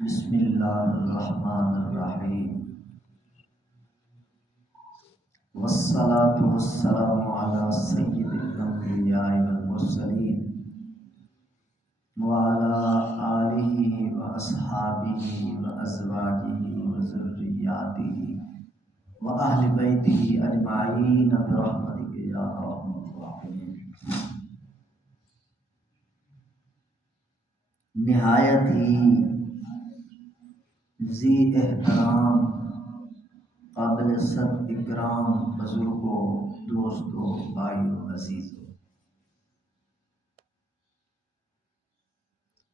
بسم اللہ الرحمن الرحیم والصلاة والسلام علی سید الانبیاء والمرسلین وعلی آلہ واصحابہ وازواجہ وذریاتہ واہل بیتہ اجمعین برحمتک یا ارحم الراحمین۔ نہایت ہی ذی احترام قابل صد اکرام بزرگوں، دوستوں، بھائیوں، عزیزوں،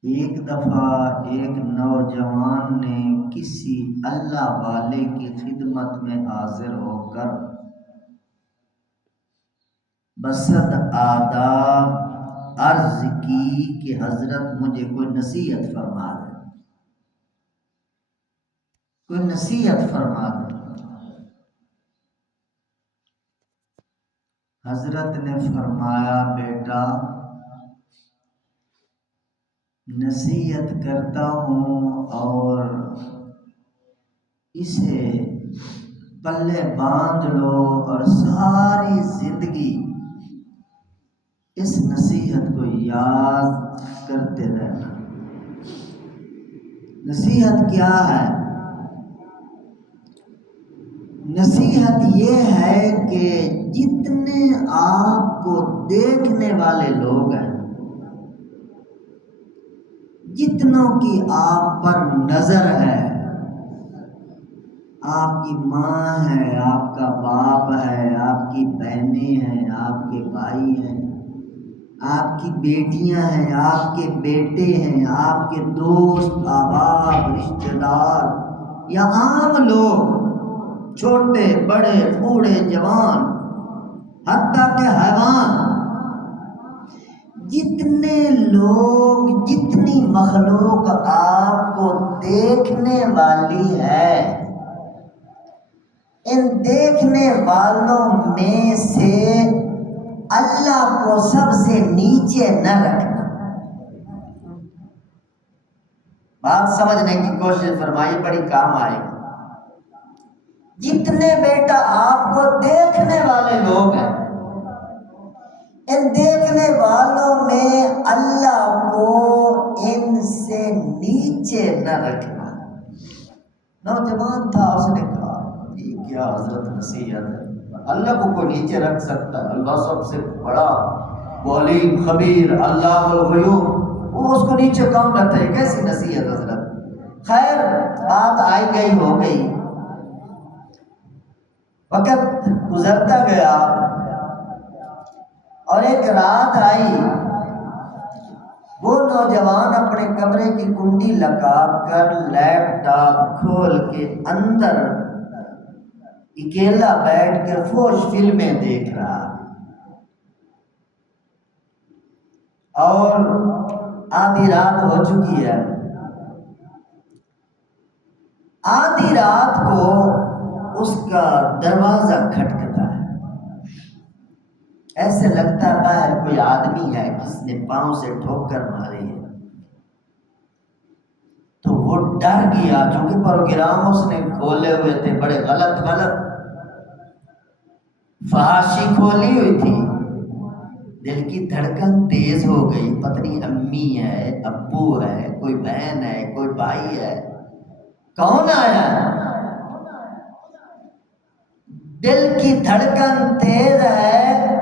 ایک دفعہ ایک نوجوان نے کسی اللہ والے کی خدمت میں حاضر ہو کر بصد آداب عرض کی کہ حضرت مجھے کوئی نصیحت فرما دیں، کوئی نصیحت فرما دیں۔ حضرت نے فرمایا، بیٹا نصیحت کرتا ہوں اور اسے پلے باندھ لو اور ساری زندگی اس نصیحت کو یاد کرتے رہنا۔ نصیحت کیا ہے؟ نصیحت یہ ہے کہ جتنے آپ کو دیکھنے والے لوگ ہیں، جتنوں کی آپ پر نظر ہے، آپ کی ماں ہے، آپ کا باپ ہے، آپ کی بہنیں ہیں، آپ کے بھائی ہیں، آپ کی بیٹیاں ہیں، آپ کے بیٹے ہیں، آپ کے دوست، احباب، رشتہ دار یا عام لوگ، چھوٹے بڑے بوڑھے جوان، حتیٰ کہ حیوان، جتنے لوگ، جتنی مخلوق آپ کو دیکھنے والی ہے، ان دیکھنے والوں میں سے اللہ کو سب سے نیچے نہ رکھنا۔ بات سمجھنے کی کوشش فرمائیے، بڑی کام آئے گی۔ جتنے بیٹا آپ کو دیکھنے والے لوگ ہیں، ان دیکھنے والوں میں اللہ کو ان سے نیچے نہ رکھنا۔ نوجوان تھا، اس نے کہا یہ کیا حضرت نصیحت ہے؟ اللہ کو کوئی نیچے رکھ سکتا ہے؟ اللہ سب سے بڑا، وہ علیم خبیر، اللہ الغیوب، وہ اس کو نیچے کون رکھتا ہے؟ کیسی نصیحت حضرت؟ خیر، بات آئی گئی ہو گئی، وقت گزرتا گیا اور ایک رات آئی۔ وہ نوجوان اپنے کمرے کی کنڈی لگا کر لیپ ٹاپ کھول کے اندر اکیلا بیٹھ کے فوش فلمیں دیکھ رہا، اور آدھی رات ہو چکی ہے۔ آدھی رات کو اس کا دروازہ کھٹکھٹا ہے، ایسے لگتا ہے باہر کوئی آدمی ہے، کس نے پاؤں سے ٹھوکر ماری ہے۔ تو وہ ڈر گیا، چونکہ پروگرام اس نے کھولے ہوئے تھے، بڑے غلط فحاشی کھولی ہوئی تھی۔ دل کی دھڑکن تیز ہو گئی، پتنی امی ہے، ابو ہے، کوئی بہن ہے، کوئی بھائی ہے، کون آیا ہے؟ دل کی دھڑکن تیز ہے،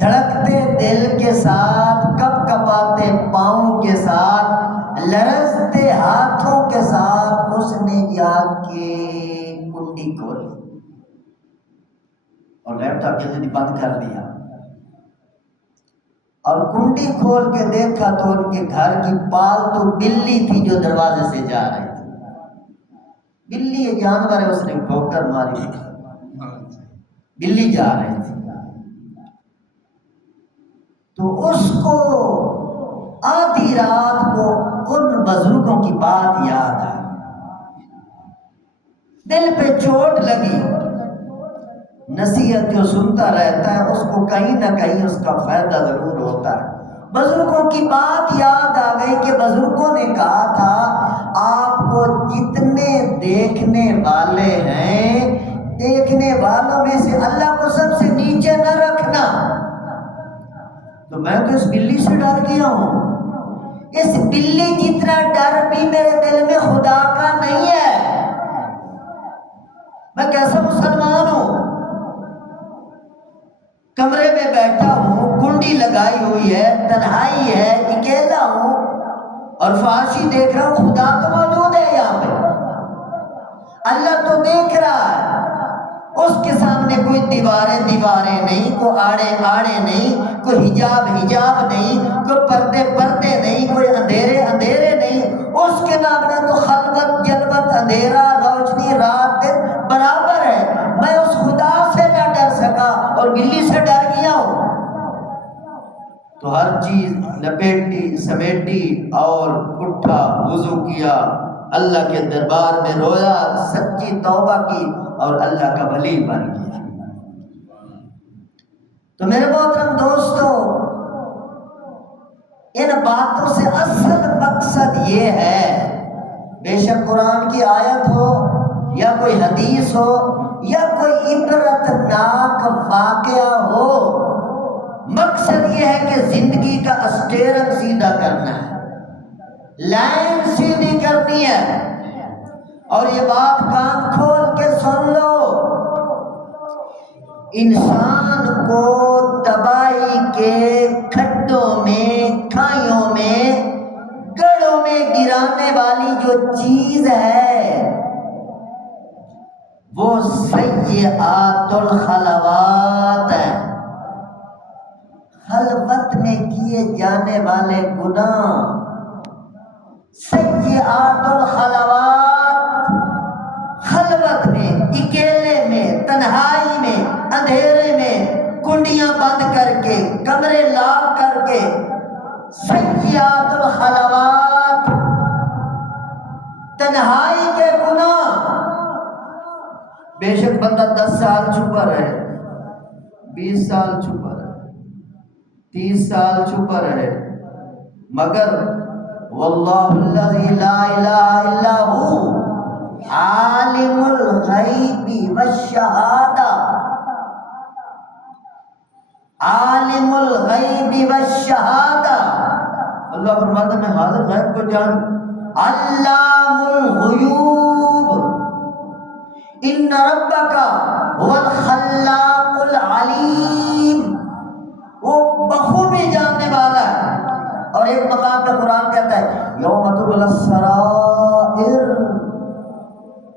دھڑکتے دل کے ساتھ، کپ کپاتے پاؤں کے ساتھ، لرزتے ہاتھوں کے ساتھ اس نے جا کے کنڈی کھولی اور لیپ ٹاپ جلدی بند کر دیا، اور کنڈی کھول کے دیکھا تو ان کے گھر کی پالتو بلی تھی جو دروازے سے جا رہی تھی۔ بلی یہ جانور ہے، اس نے ٹھوکر ماری، بلی جا رہی تھی۔ تو اس کو آدھی رات کو ان بزرگوں کی بات یاد آئی، دل پہ چوٹ لگی۔ نصیحت جو سنتا رہتا ہے اس کو کہیں نہ کہیں اس کا فائدہ ضرور ہوتا ہے۔ بزرگوں کی بات یاد آ گئی کہ بزرگوں نے کہا تھا جتنے دیکھنے والے ہیں، دیکھنے والوں میں سے اللہ کو سب سے نیچے نہ رکھنا۔ تو میں تو اس بلی سے ڈر گیا ہوں، اس بلی جتنا ڈر بھی میرے دل میں خدا کا نہیں ہے۔ میں کیسا مسلمان ہوں؟ کمرے میں بیٹھا ہوں، کنڈی لگائی ہوئی ہے، تنہائی ہے، اکیلا ہوں اور فحاشی دیکھ رہا ہوں۔ خدا تو موجود ہے یہاں پہ، اللہ تو دیکھ رہا ہے۔ اس کے سامنے کوئی دیواریں نہیں، کوئی آڑے نہیں، کوئی حجاب نہیں، کوئی پردے نہیں، کوئی اندھیرے نہیں۔ اس کے سامنے تو خلوت جلوت، اندھیرا روشنی، رات دن برابر ہے۔ میں اس خدا سے نہ ڈر سکا اور بلی سے ڈر گیا ہوں۔ تو ہر چیز لپیٹی سمیٹی اور اٹھا، وضو کیا، اللہ کے دربار میں رویا، سچی توبہ کی اور اللہ کا ولی بن گیا۔ تو میرے محترم دوستو، ان باتوں سے اصل مقصد یہ ہے، بے شک قرآن کی آیت ہو یا کوئی حدیث ہو یا کوئی عبرت ناک واقعہ ہو، مقصد یہ ہے کہ زندگی کا اسٹیئرنگ سیدھا کرنا ہے، لائن سیدھی کرنی ہے۔ اور یہ بات کان کھول کے سن لو، انسان کو تباہی کے کھڈوں میں، کھائیوں میں، گڑھوں میں گرانے والی جو چیز ہے وہ سیئات الخلوات ہے، خلوت میں کیے جانے والے گناہ۔ سیئات الخلوات، خلوت میں، اکیلے میں، تنہائی میں، اندھیرے میں، کنڈیاں بند کر کے، کمرے لاک کر کے، سیئات الخلوات، تنہائی کے گناہ۔ بے شک بندہ 10 سال چھپا رہے، 20 سال چھپا رہے، 30 سال چھپا رہے، مگر واللہ الذی لا الہ الا ہو عالم الغیب والشہادہ، عالم الغیب والشہادہ، اللہ فرماتا ہے میں حاضر غیب کو جان، علام الغیوب، ان ربک هو الخلاق العلیم، وہ بخوبی جاننے والا ہے۔ اور ایک مقام پہ قرآن کہتا ہے یوم تبلی السرائر،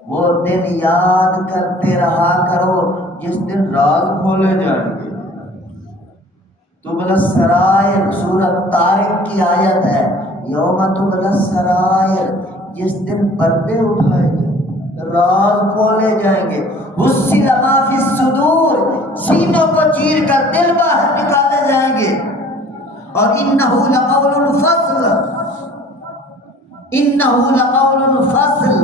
وہ دن یاد کرتے رہا کرو جس دن راز کھولے جائیں گے۔ تبلی السرائر سورۃ طارق کی آیت ہے، یوم تبلی السرائر، جس دن پردے اٹھائے جائیں، راز کھولے جائیں گے۔ حصل ما فی الصدور، سینوں کو چیر کر دل باہر نکالے جائیں گے۔ اور انہ لقول فصل، انہ لقول فصل،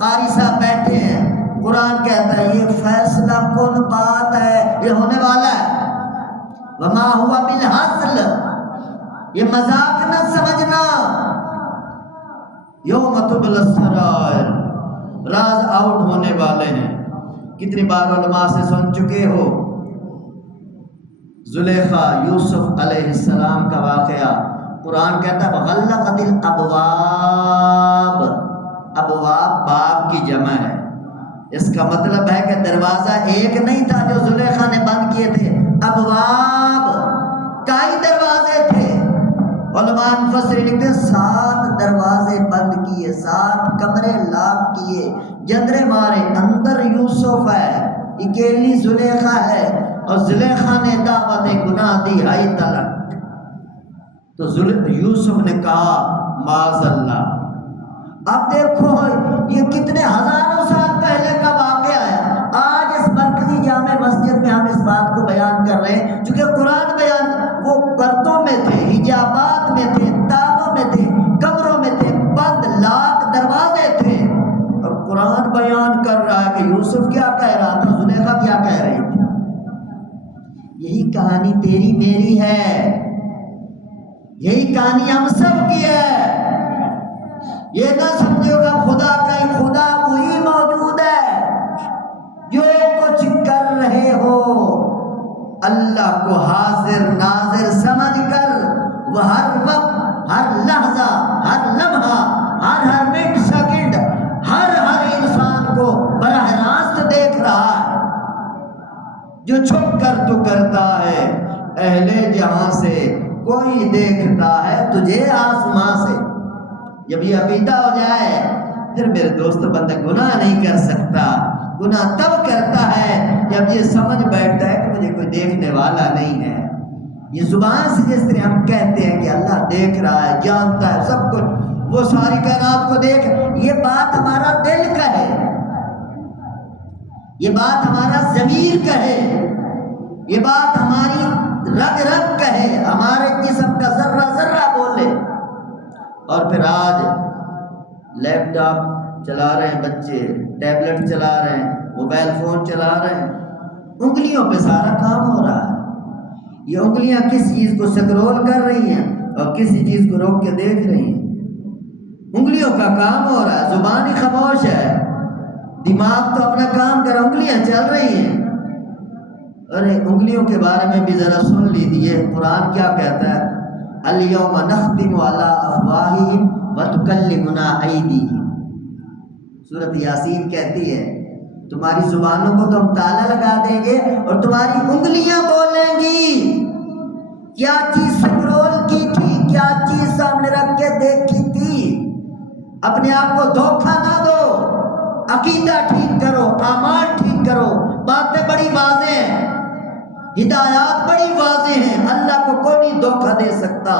قاری صاحب بیٹھے ہیں، قرآن کہتا ہے یہ فیصلہ کن بات ہے، یہ ہونے والا ہے۔ وما ہوا بالحصل، یہ مذاق نہ سمجھنا۔ یوم تبلی السرائر، راز آؤٹ ہونے والے ہیں۔ کتنی بار علماء سے سن چکے ہو زلیخا یوسف علیہ السلام کا واقعہ، قرآن کہتا ہے غلقت الابواب، ابواب باب کی جمع ہے، اس کا مطلب ہے کہ دروازہ ایک نہیں تھا جو زلیخا نے بند کیے تھے، ابواب کئی دروازے تھے۔ علماء مفسرین لکھتے ہیں 7 دروازے بند کیے، 7 کمرے لاک کیے، جندرے مارے، اندر یوسف ہے، اکیلی زلیخا ہے، اور زلیخا نے دعوت گناہ دی، ہائی طلق۔ تو یوسف نے کہا معاذ اللہ۔ اب دیکھو یہ کتنے ہزاروں سال پہلے کا واقعہ ہے، آج اس مرکزی جامع مسجد میں ہم اس بات کو بیان کر رہے ہیں، چونکہ قرآن بیان وہ پردوں میں تھے، حجابات میں تھے، تالوں میں تھے، کمروں میں تھے، بند لاک دروازے تھے، اور قرآن بیان کر رہا ہے کہ یوسف کیا کہہ رہا تھا، زلیخا کیا کہہ رہی تھی۔ یہی کہانی تیری میری ہے، یہی کہانی ہم سب کی ہے۔ یہ نہ سمجھو گا خدا کہیں، خدا وہی موجود ہے جو کچھ کر رہے ہو اللہ کو حاضر ناظر سمجھ کر وہ ہر وقت، ہر لحظہ، ہر لمحہ، ہر منٹ سیکنڈ، ہر انسان کو براہ راست دیکھ رہا ہے۔ جو چھپ کر تو کرتا ہے اہل جہاں سے، کوئی دیکھتا ہے تجھے آسمان سے۔ جب یہ عقیدہ ہو جائے پھر میرے دوست بندہ گناہ نہیں کر سکتا۔ گناہ تب کرتا ہے جب یہ سمجھ بیٹھتا ہے کہ مجھے کوئی دیکھنے والا نہیں ہے۔ یہ زبان سے جس طرح ہم کہتے ہیں کہ اللہ دیکھ رہا ہے، جانتا ہے سب کچھ، وہ ساری کائنات کو دیکھ، یہ بات ہمارا دل کا ہے، یہ بات ہمارا ضمیر کا ہے، یہ بات ہماری رگ رگ کا ہے، ہمارے جسم کا ذرہ ذرہ بولے۔ اور پھر آج لیپ ٹاپ چلا رہے ہیں بچے، ٹیبلٹ چلا رہے ہیں، موبائل فون چلا رہے ہیں، انگلیوں پہ سارا کام ہو رہا ہے۔ یہ انگلیاں کس چیز کو سکرول کر رہی ہیں اور کسی چیز کو روک کے دیکھ رہی ہیں۔ انگلیوں کا کام ہو رہا ہے، زبان ہی خاموش ہے، دماغ تو اپنا کام کر، انگلیاں چل رہی ہیں۔ ارے انگلیوں کے بارے میں بھی ذرا سن لیجیے، قرآن کیا کہتا ہے؟ الیوم نختم علی افواہہم وتکلمنا ایدیہم۔ سورۃ یاسین کہتی ہے تمہاری زبانوں کو تو ہم تالا لگا دیں گے اور تمہاری انگلیاں بولیں گی۔ کیا چیز سکرول کی تھی، کیا چیز سامنے رکھ کے دیکھی تھی؟ اپنے آپ کو دھوکہ نہ دو، عقیدہ ٹھیک کرو، اعمال ٹھیک کرو۔ باتیں بڑی واضح ہیں، ہدایات بڑی واضح ہیں، اللہ کو کوئی نہیں دھوکہ دے سکتا۔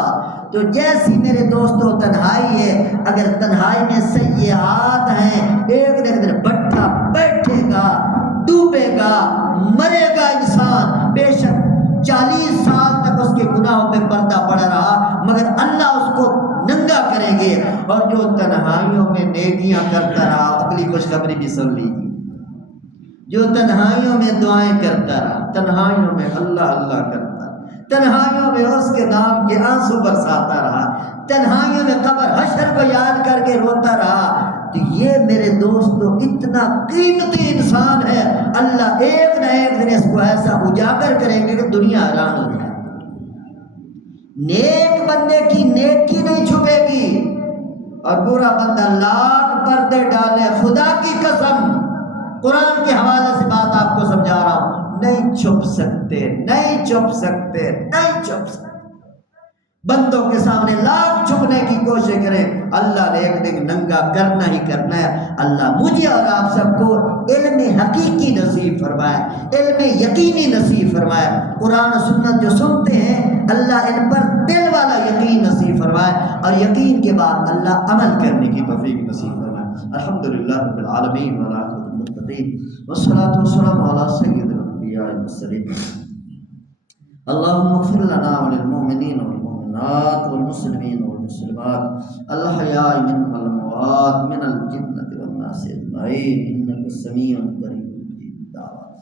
تو جیسی میرے دوستو تنہائی ہے، اگر تنہائی میں سیئات ہیں، ایک نہ ایک دن بٹھا بیٹھے گا، ڈوبے گا، مرے گا انسان۔ بے شک 40 سال تک اس کے گناہوں پہ پردہ پڑا رہا، مگر اللہ اس کو ننگا کریں گے۔ اور جو تنہائیوں میں نیکیاں کرتا رہا، اگلی خوشخبری بھی سن لیجیے، جو تنہائیوں میں دعائیں کرتا رہا، تنہائیوں میں اللہ اللہ کرتا، تنہائیوں میں اس کے نام کے آنسو برساتا رہا، تنہائیوں میں قبر حشر کو یاد کر کے روتا رہا، تو یہ میرے دوستو اتنا قیمتی انسان ہے، اللہ ایک نہ ایک دن اس کو ایسا اجاگر کریں گے کہ دنیا حیران ہو جائے۔ نیک بندے کی نیکی نہیں چھپے گی، اور برا بندہ لاکھ پردے ڈالے، خدا کی قسم قرآن کے حوالے سے بات آپ کو سمجھا رہا ہوں، نہیں چھپ سکتے، نہیں چھپ سکتے، نہیں چھپ سکتے۔ بندوں کے سامنے لاکھ چھپنے کی کوشش کریں، اللہ نے ایک دن ننگا کرنا ہی کرنا ہے۔ اللہ مجھے اور آپ سب کو علم حقیقی نصیب فرمائے، علم یقینی نصیب فرمائے۔ قرآن و سنت جو سنتے ہیں اللہ ان پر دل والا یقین نصیب فرمائے، اور یقین کے بعد اللہ عمل کرنے کی توفیق نصیب فرمائے۔ الحمدللہ رب العالمین والعاقبۃ للمتقین والصلاۃ والسلام علی سید الانبیاء والمرسلین۔ اللهم اغفر لنا وللمؤمنین والمؤمنات والمسلمین والمسلمات الحیاء منهم والاموات من الجنة والناس اجمعین انک سمیع قریب مجیب الدعوات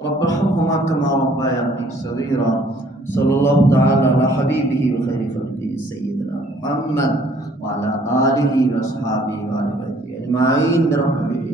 رب ارحمهما كما ربياني صغيرا صلی اللہ تعالی علی حبیبہ وخیر خلقہ سیدنا محمد وعلى آلہ واصحابہ وآل بیتہ اجمعین برحمتہ